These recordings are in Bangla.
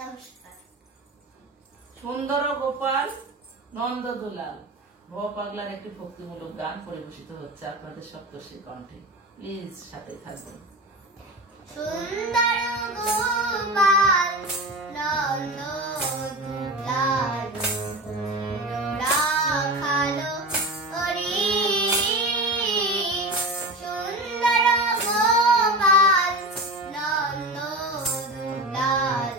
নমস্কার। সুন্দর গোপাল নন্দ দুলাল ভব পাগলার একটি ভক্তিমূলক গান পরিবেশিত হচ্ছে আপনাদের সপ্তর্ষি কণ্ঠে। প্লিজ সাথে থাকবেন। সুন্দর গোপাল নন্দ দুলাল রাখালো হরি। সুন্দর গোপাল নন্দ দুলাল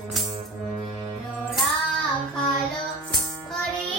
রাখালো হরি।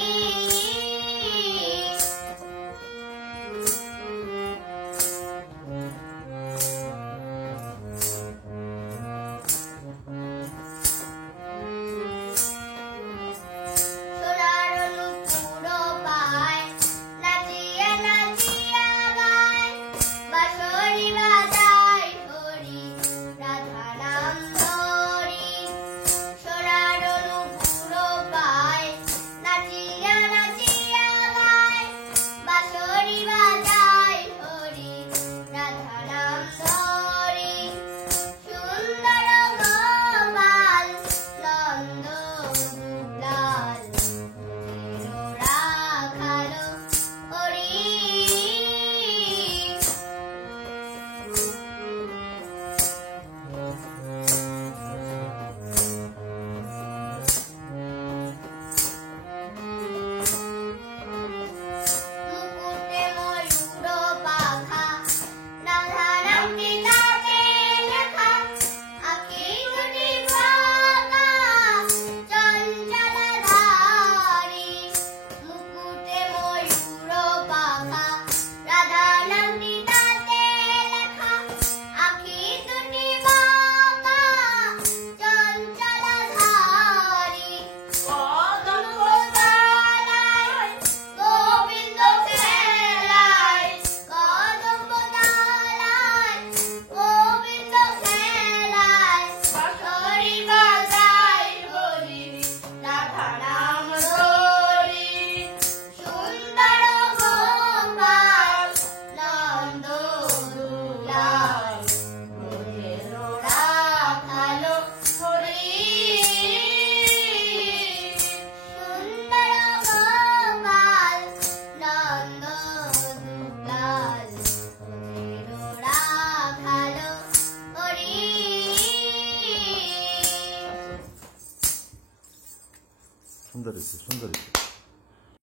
সুন্দর হয়েছে, সুন্দর হয়েছে।